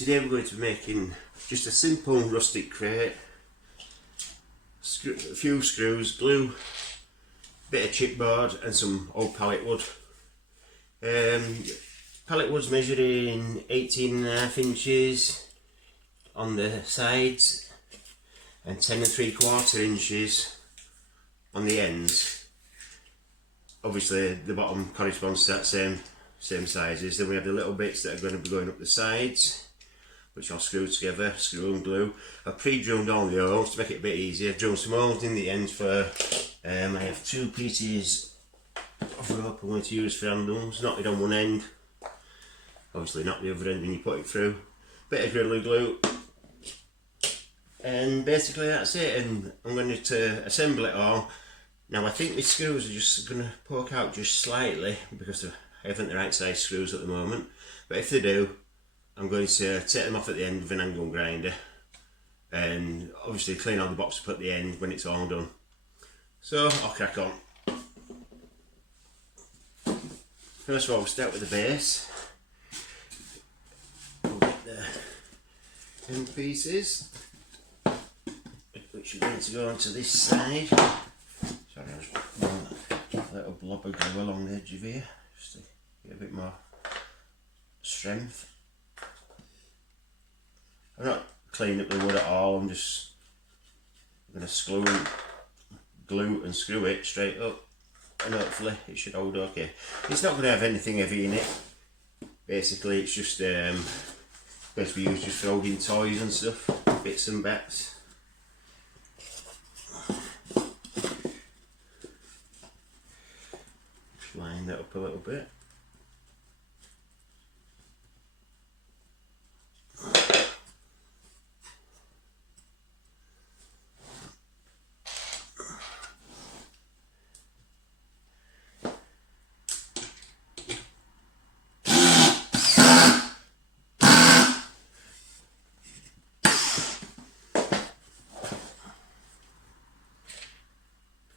today we're going to be making just a simple rustic crate, a few screws, glue, bit of chipboard and some old pallet wood. Pallet wood's measuring 18.5 inches on the sides and 10 3/4 inches on the ends. Obviously the bottom corresponds to that same sizes. Then we have the little bits that are going to be going up the sides, which I'll screw together, screw and glue. I've pre-drilled all the holes to make it a bit easier. I've drilled some holes in the ends for, I have 2 pieces of rope I'm going to use for handles, knotted on one end, obviously not the other end when you put it through. Bit of Gorilla Glue, and basically that's it, and I'm going to assemble it all. Now I think the screws are just going to poke out just slightly because I haven't the right size screws at the moment, but if they do, I'm going to take them off at the end with an angle grinder and obviously clean all the box up at the end when it's all done. So I'll crack on. First of all, we'll start with the base. We'll get the end pieces, which are going to go onto this side. Sorry, I just put a little blob of glue along the edge of here, just to get a bit more strength. I'm not cleaning up the wood at all, I'm just going to glue and screw it straight up, and hopefully it should hold okay. It's not going to have anything heavy in it. Basically it's just going to be used just for holding toys and stuff, bits and bats. Just line that up a little bit.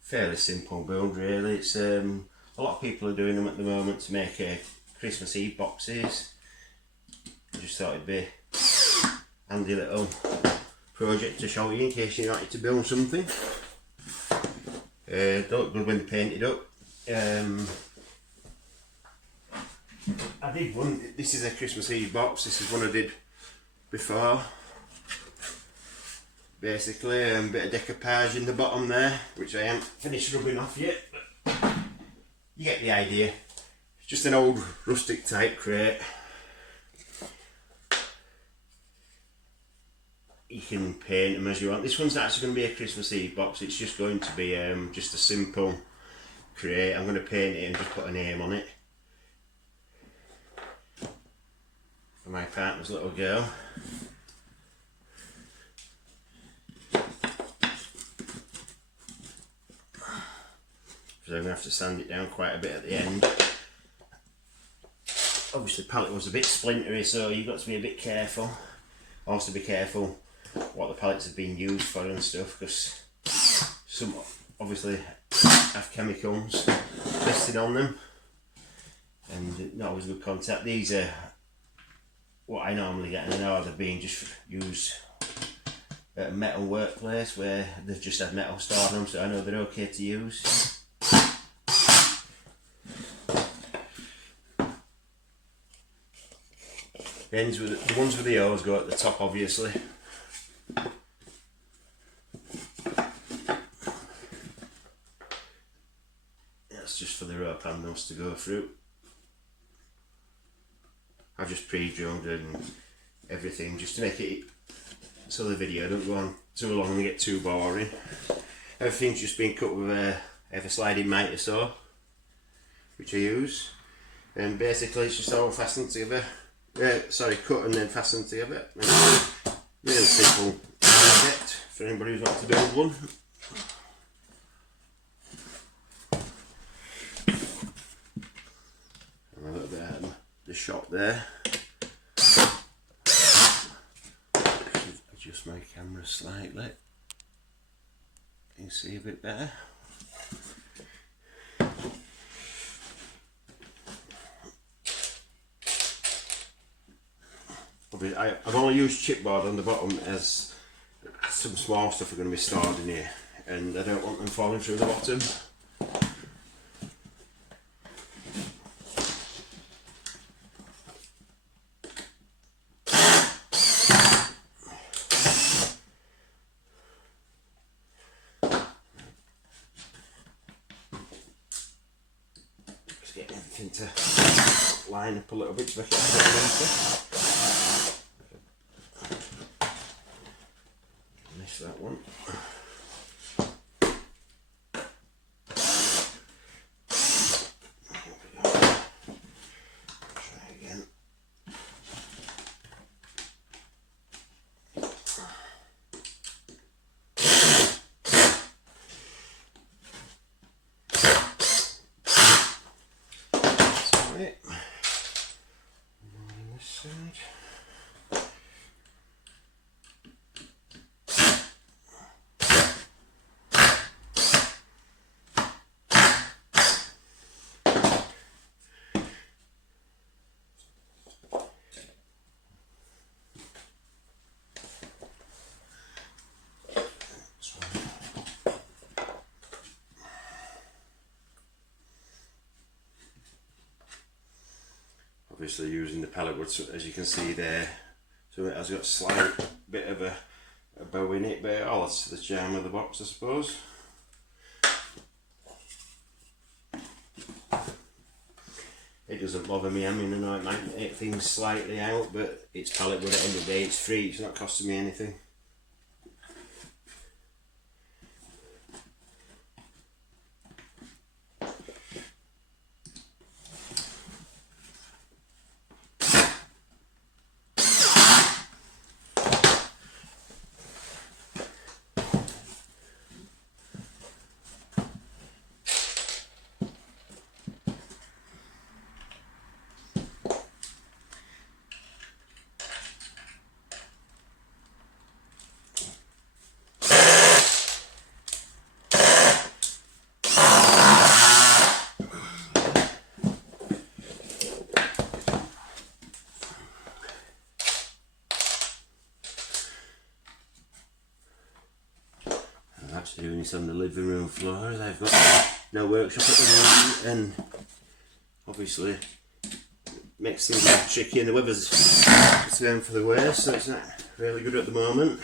Fairly simple build really. It's a lot of people are doing them at the moment to make Christmas Eve boxes. I just thought it'd be a handy little project to show you in case you wanted to build something. They look good when they're painted up. I did one, this is a Christmas Eve box, this is one I did before. Basically a bit of decoupage in the bottom there, which I haven't finished rubbing off yet, but you get the idea. It's just an old rustic type crate. You can paint them as you want. This one's actually going to be a Christmas Eve box. It's just going to be just a simple crate. I'm going to paint it and just put a name on it for my partner's little girl. So I'm going to have to sand it down quite a bit at the end. Obviously the pallet was a bit splintery, so you've got to be a bit careful. Also be careful what the pallets have been used for and stuff, because some obviously have chemicals listed on them and not always good contact. These are what I normally get, and I know they're being just used at a metal workplace where they've just had metal stored on them, so I know they're okay to use. The ones with the holes go at the top, obviously. That's just for the rope handles to go through. I've just pre-drilled and everything just to make it so the video don't go on too long and get too boring. Everything's just been cut with a ever sliding mitre saw, which I use, and basically it's just all fastened together. Cut and then fastened together. Really simple project for anybody who's got to build one. And a little bit out of the shot there. Adjust my camera slightly. You can see a bit better. I've only used chipboard on the bottom as some small stuff are going to be stored in here, and I don't want them falling through the bottom. Just getting everything to line up a little bit to make it a bit neater. Miss that one. Obviously using the pallet wood, as you can see there, so it has got a slight bit of a bow in it, but all that's the charm of the box, I suppose. It doesn't bother me. I mean, I know it might take things slightly out, but it's pallet wood at the end of the day, it's free, it's not costing me anything. Actually doing this on the living room floor, as I've got no workshop at the moment, and obviously makes things a bit tricky and the weather's turned for the worse, so it's not really good at the moment.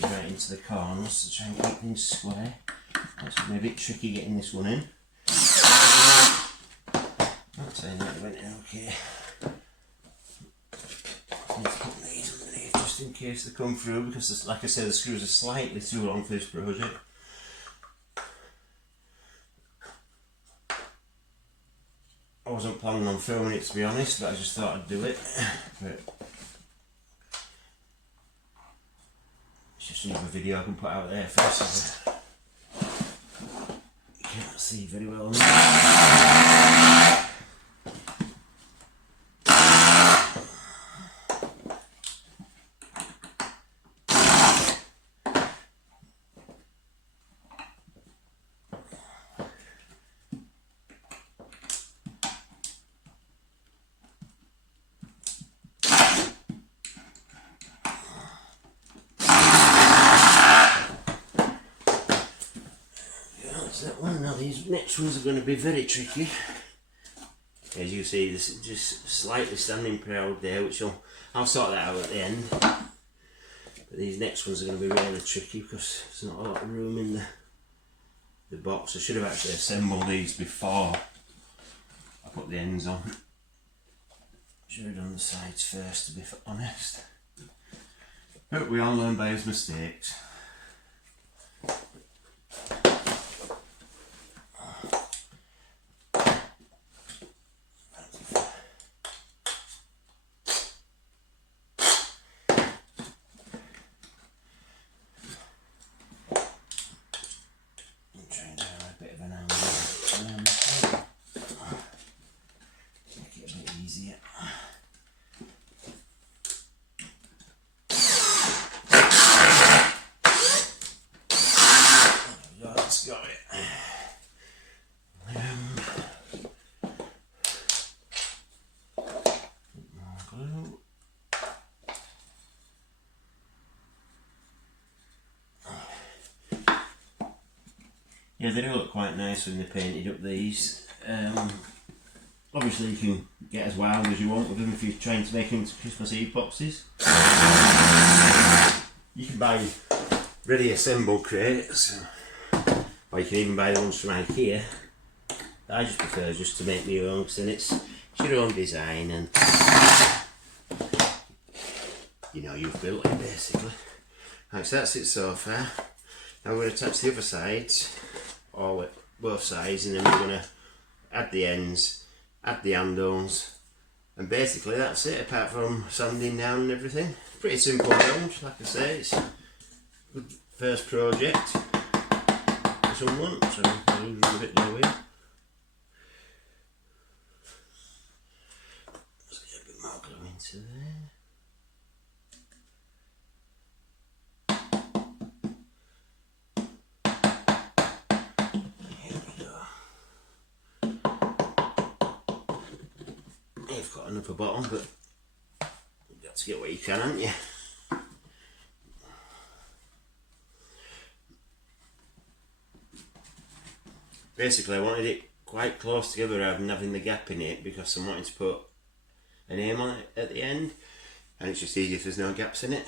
Right into the corners to try and keep things square. It's been a bit tricky getting this one in. Not saying that it went in okay. Need to put these underneath just in case they come through, because like I said, the screws are slightly too long for this project. I wasn't planning on filming it, to be honest, but I just thought I'd do it. But it's just another video I can put out there first. You can't see very well now. That one. Now these next ones are going to be very tricky. As you see, this is just slightly standing proud there, which I'll sort that out at the end. But these next ones are going to be really tricky because there's not a lot of room in the box. I should have actually assembled these before I put the ends on. Should have done the sides first, to be honest. But we all learn by his mistakes. Easy. Yeah, they do look quite nice when they're painted up, these. Obviously you can get as wild as you want with them if you're trying to make them into Christmas Eve boxes. You can buy ready assembled crates, or you can even buy the ones from IKEA. I just prefer just to make my own, because then it's your own design and you know you've built it basically. Right, so that's it so far. Now we're going to attach the other sides, all at both sides, and then we're going to add the ends, add the handles, and basically that's it, apart from sanding down and everything. Pretty simple build, like I say. It's a good first project for someone, so I'll leave it a bit low here. Let's get a bit more glue into there. You've got an upper bottom, but you've got to get what you can, haven't you? Basically I wanted it quite close together rather than having the gap in it, because I'm wanting to put a name on it at the end, and it's just easier if there's no gaps in it.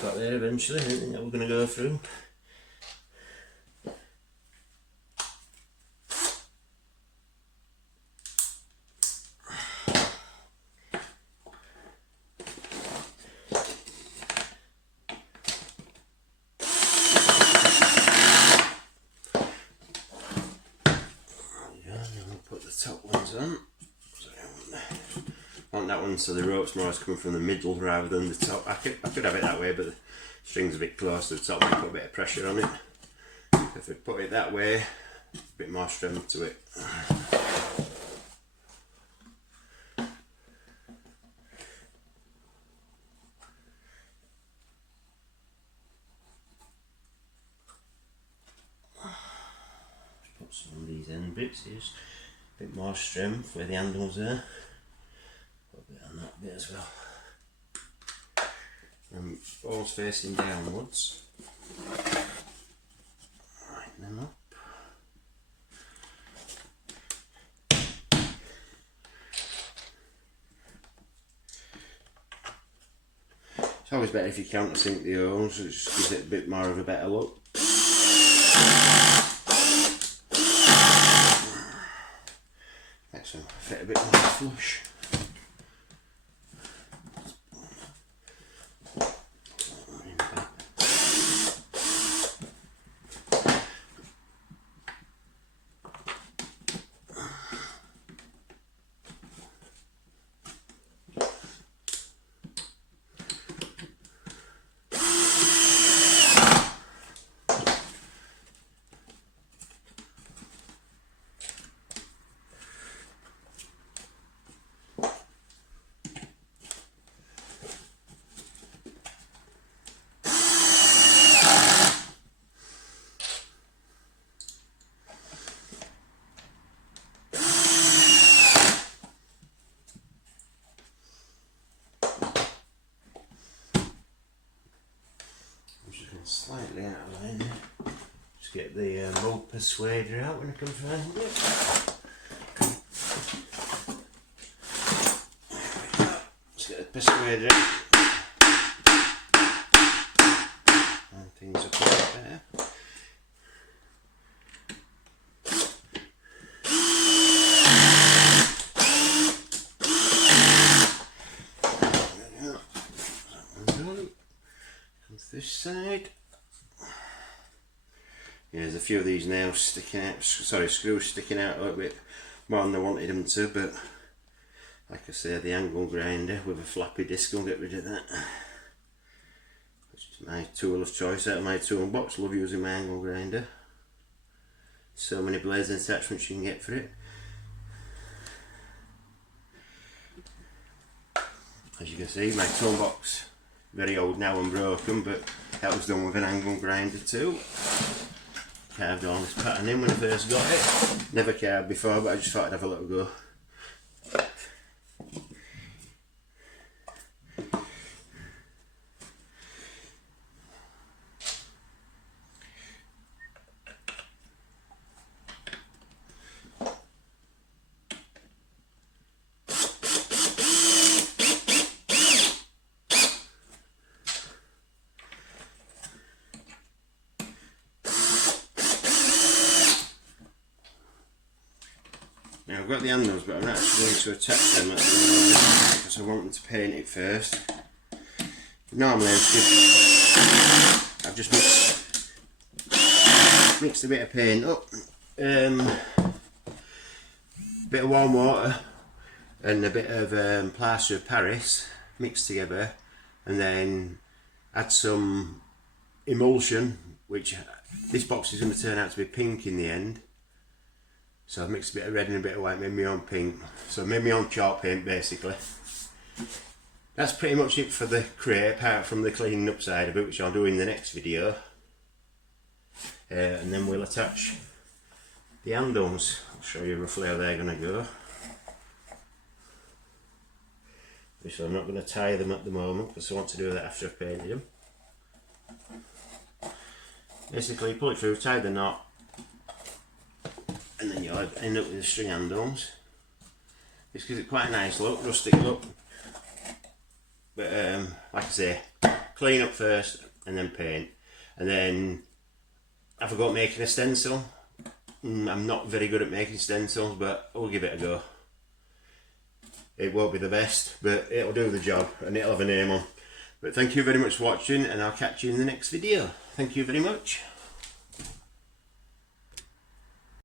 Got there eventually, anything that we're going to go through. Put the top ones on. I want that one so the rope's more coming from the middle rather than the top. I could have it that way, but the string's a bit close to the top, and put a bit of pressure on it. If I put it that way, a bit more strength to it. Put some of these end bits here, a bit more strength where the handles are. Put a bit on that bit as well. And balls facing downwards. Lighten them up. It's always better if you countersink the holes, it just gives it a bit more of a better look. Makes them fit a bit more flush. slightly out of line. Just get the mold persuader out when I can find it. Just get the persuader out. And things up a bit better. This side. Yeah, there's a few of these now sticking out, sorry, screws sticking out a little bit more than I wanted them to, but like I say, the angle grinder with a floppy disc will get rid of that. Which is my tool of choice out of my toolbox. Love using my angle grinder. So many blades and attachments you can get for it. As you can see, my toolbox very old now and broken, but that was done with an angle grinder too. Carved all this pattern in when I first got it. Never carved before, but I just thought I'd have a little go. Now I've got the handles, but I'm not actually going to attach them at the moment because I want them to paint it first. Normally I've just mixed a bit of paint up, bit of warm water and a bit of plaster of Paris mixed together, and then add some emulsion, which this box is going to turn out to be pink in the end. So I've mixed a bit of red and a bit of white, made my own pink. So I made my own chalk paint basically. That's pretty much it for the crate, apart from the cleaning up side of it, which I'll do in the next video. And then we'll attach the handles. I'll show you roughly how they're going to go. So I'm not going to tie them at the moment because I want to do that after I've painted them. Basically pull it through, tie the knot, and then you'll end up with the string handles. This gives it quite a nice look, rustic look. But like I say, clean up first and then paint. And then I forgot making a stencil. I'm not very good at making stencils, but I'll give it a go. It won't be the best, but it'll do the job and it'll have a name on. But thank you very much for watching, and I'll catch you in the next video. Thank you very much.